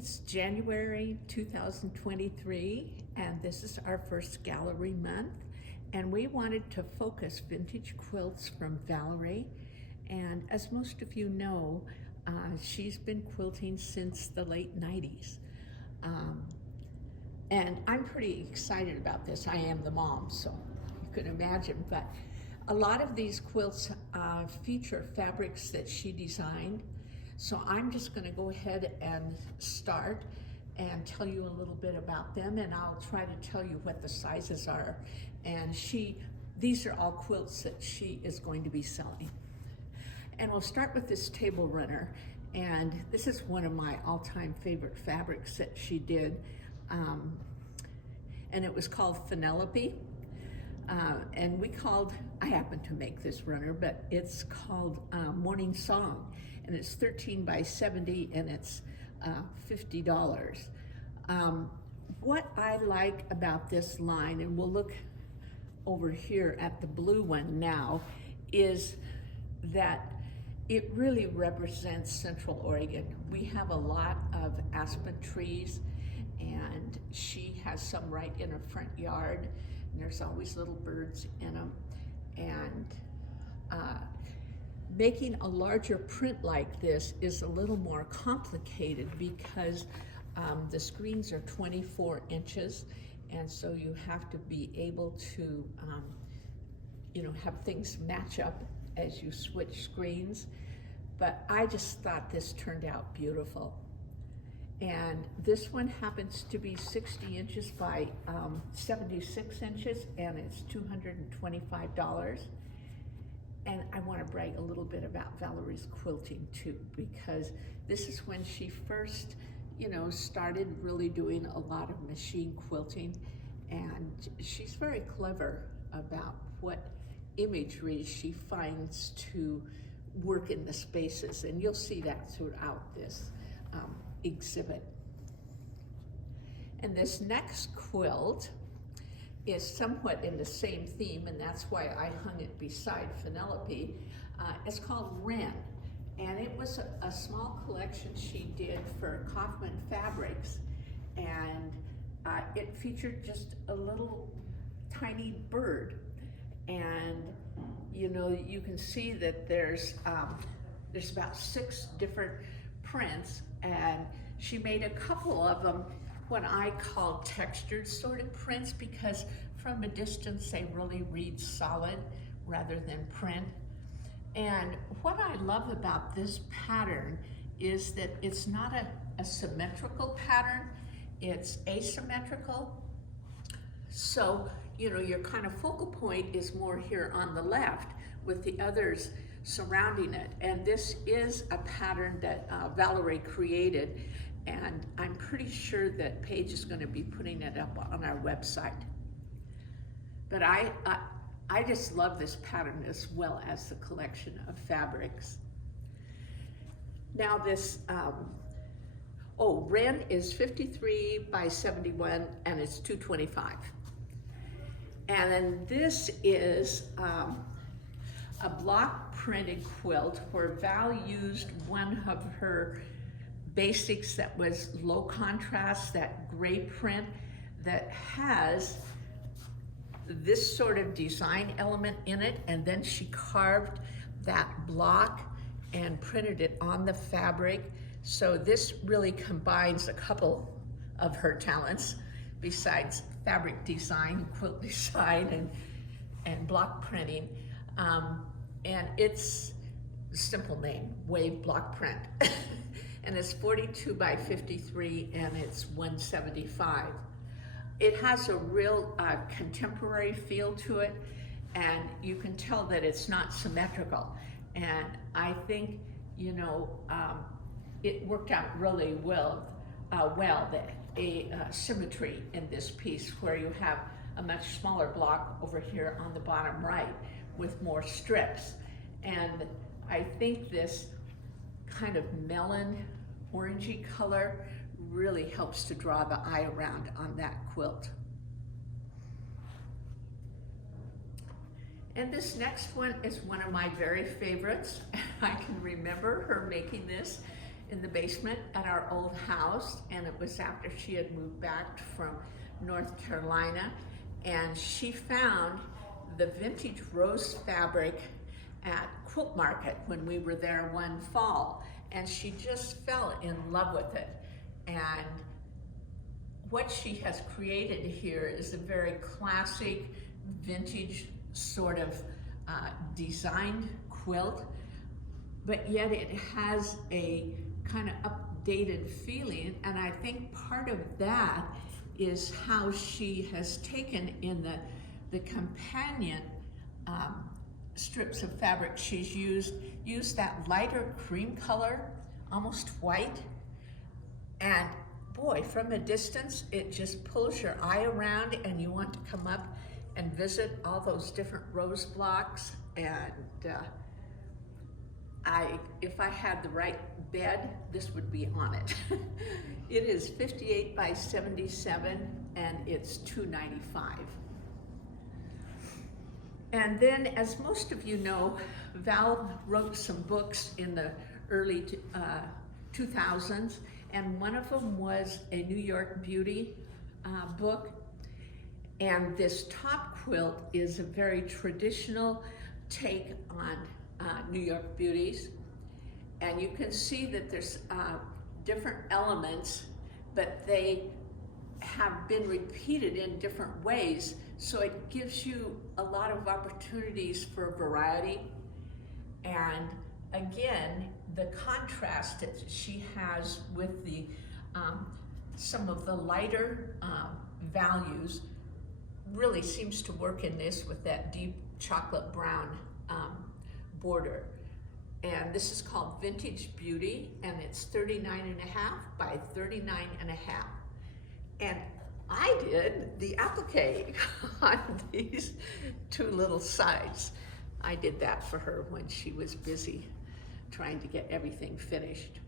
It's January 2023, and this is our first gallery month. And we wanted to focus vintage quilts from Valori. And as most of you know, she's been quilting since the late 90s. And I'm pretty excited about this. I am the mom, so you can imagine. But a lot of these quilts feature fabrics that she designed. So I'm just going to go ahead and start and tell you a little bit about them, and I'll try to tell you what the sizes are. And these are all quilts that she is going to be selling. And we'll start with this table runner. And this is one of my all-time favorite fabrics that she did. And it was called Penelope. And I happened to make this runner, but it's called Morning Song. And it's 13 by 70, and it's $50. What I like about this line, and we'll look over here at the blue one now, is that it really represents Central Oregon. We have a lot of aspen trees, and she has some right in her front yard, and there's always little birds in them. And making a larger print like this is a little more complicated because the screens are 24 inches, and so you have to be able to have things match up as you switch screens. But I just thought this turned out beautiful. And this one happens to be 60 inches by 76 inches, and it's $225. And I want to brag a little bit about Valori's quilting too, because this is when she first, started really doing a lot of machine quilting. And she's very clever about what imagery she finds to work in the spaces. And you'll see that throughout this exhibit. And this next quilt is somewhat in the same theme, and that's why I hung it beside Penelope. It's called Wren, and it was a small collection she did for Kaufman Fabrics, and it featured just a little tiny bird. And you can see that there's about 6 different prints, and she made a couple of them what I call textured sort of prints, because from a distance they really read solid rather than print. And what I love about this pattern is that it's not a symmetrical pattern, it's asymmetrical. So, your kind of focal point is more here on the left with the others surrounding it. And this is a pattern that Valori created, and I'm pretty sure that Paige is going to be putting it up on our website. But I just love this pattern as well as the collection of fabrics. Now this, Wren is 53 by 71, and it's $225. And then this is a block printed quilt where Val used one of her basics that was low contrast, that gray print that has this sort of design element in it, and then she carved that block and printed it on the fabric. So this really combines a couple of her talents besides fabric design, quilt design, and block printing. And it's a simple name, Wave Block Print. And it's 42 by 53, and it's $175. It has a real contemporary feel to it, and you can tell that it's not symmetrical. And I think, it worked out really well, the symmetry in this piece, where you have a much smaller block over here on the bottom right with more strips. And I think this kind of melon orangey color really helps to draw the eye around on that quilt. And this next one is one of my very favorites. I can remember her making this in the basement at our old house, and it was after she had moved back from North Carolina, and she found the vintage rose fabric at Quilt Market when we were there one fall, and she just fell in love with it. And what she has created here is a very classic vintage sort of designed quilt, but yet it has a kind of updated feeling, and I think part of that is how she has taken in the companion strips of fabric. She's used that lighter cream color, almost white, and boy, from a distance, it just pulls your eye around and you want to come up and visit all those different rose blocks. And if I had the right bed, this would be on it. It is 58 by 77 and it's $2.95. And then, as most of you know, Val wrote some books in the early 2000s, and one of them was a New York Beauty book. And this top quilt is a very traditional take on New York beauties. And you can see that there's different elements, but they have been repeated in different ways. So it gives you a lot of opportunities for variety. And again, the contrast that she has with the some of the lighter values really seems to work in this with that deep chocolate brown border. And this is called Vintage Beauty, and it's 39.5 by 39.5. And I did the applique on these two little sides. I did that for her when she was busy trying to get everything finished.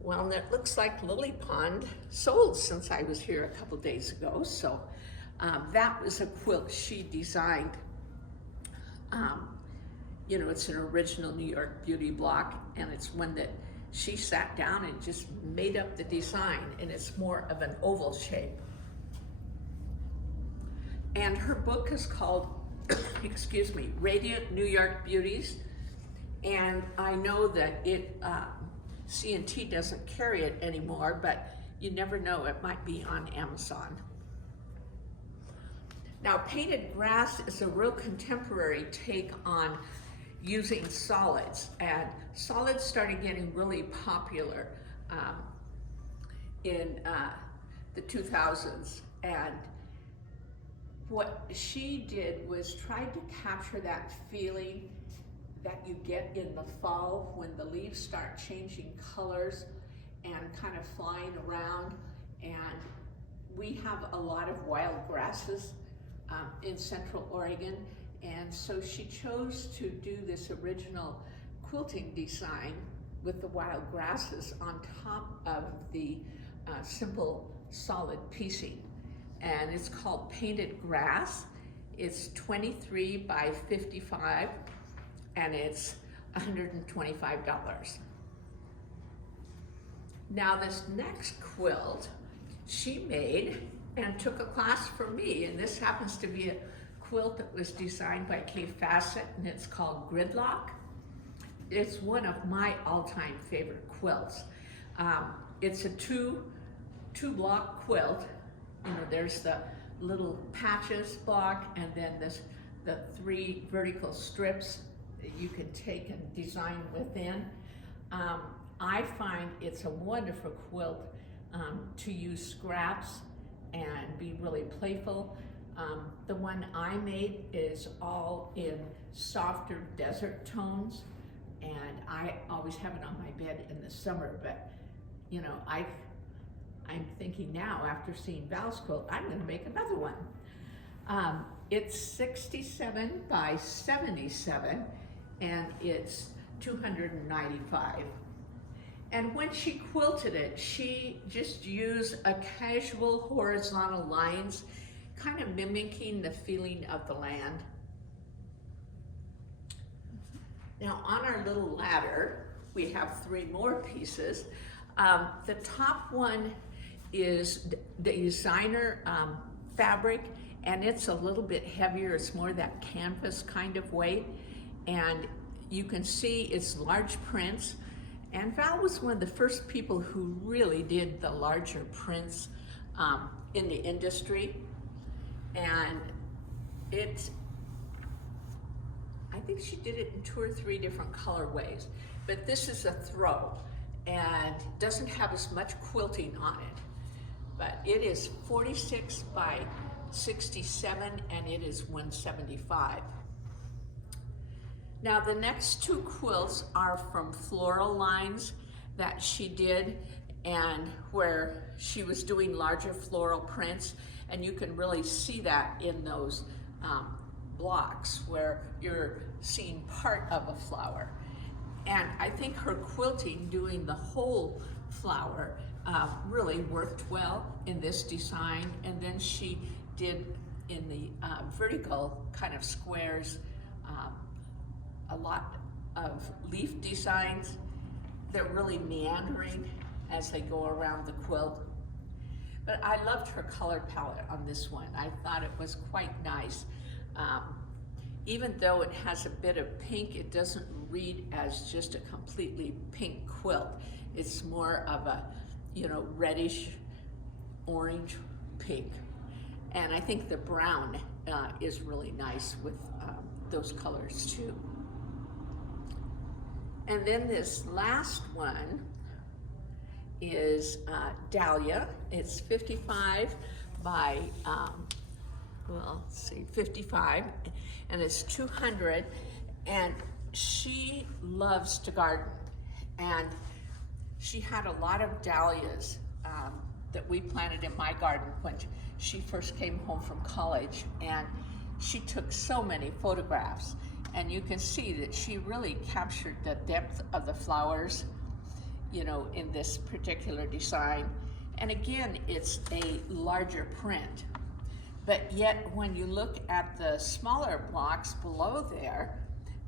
Well, and it looks like Lily Pond sold since I was here a couple days ago. So that was a quilt she designed. You know, it's an original New York Beauty block, and it's one that she sat down and just made up the design, and it's more of an oval shape. And her book is called, excuse me, Radiant New York Beauties. And I know that it, C&T doesn't carry it anymore, but you never know, it might be on Amazon. Now, painted grass is a real contemporary take on using solids, and solids started getting really popular in the 2000s. And what she did was try to capture that feeling that you get in the fall when the leaves start changing colors and kind of flying around. And we have a lot of wild grasses in Central Oregon, and so she chose to do this original quilting design with the wild grasses on top of the simple solid piecing. And it's called Painted Grass. It's 23 by 55, and it's $125. Now this next quilt she made and took a class from me, and this happens to be a quilt that was designed by Kay Fassett, and it's called Gridlock. It's one of my all-time favorite quilts. It's a two block quilt. You know, there's the little patches block, and then the 3 vertical strips that you can take and design within. I find it's a wonderful quilt to use scraps and be really playful. The one I made is all in softer desert tones, and I always have it on my bed in the summer, but you know, I'm thinking now, after seeing Val's quilt, I'm gonna make another one. It's 67 by 77, and it's $295. And when she quilted it, she just used a casual horizontal lines, kind of mimicking the feeling of the land. Now on our little ladder, we have 3 more pieces. The top one is the designer fabric, and it's a little bit heavier. It's more that canvas kind of weight, and you can see it's large prints. And Val was one of the first people who really did the larger prints in the industry. And I think she did it in 2 or 3 different colorways, but this is a throw and doesn't have as much quilting on it. But it is 46 by 67 and it is 175. Now the next 2 quilts are from floral lines that she did, and where she was doing larger floral prints, and you can really see that in those blocks where you're seeing part of a flower. And I think her quilting, doing the whole flower, really worked well in this design. And then she did in the vertical kind of squares a lot of leaf designs. They're really meandering as they go around the quilt. But I loved her color palette on this one. I thought it was quite nice. Even though it has a bit of pink, it doesn't read as just a completely pink quilt. It's more of a, reddish, orange, pink. And I think the brown is really nice with those colors too. And then this last one is Dahlia. It's 55 by, 55, and it's 200, and she loves to garden, and she had a lot of dahlias that we planted in my garden when she first came home from college, and she took so many photographs, and you can see that she really captured the depth of the flowers, in this particular design. And again, it's a larger print. But yet, when you look at the smaller blocks below there,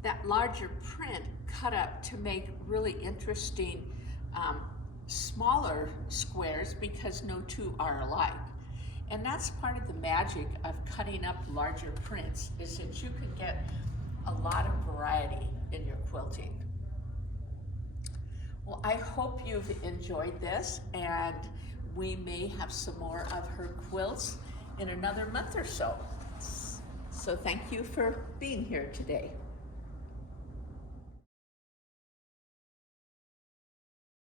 that larger print cut up to make really interesting smaller squares, because no 2 are alike. And that's part of the magic of cutting up larger prints, is that you can get a lot of variety in your quilting. Well, I hope you've enjoyed this, and we may have some more of her quilts in another month or so. So thank you for being here today.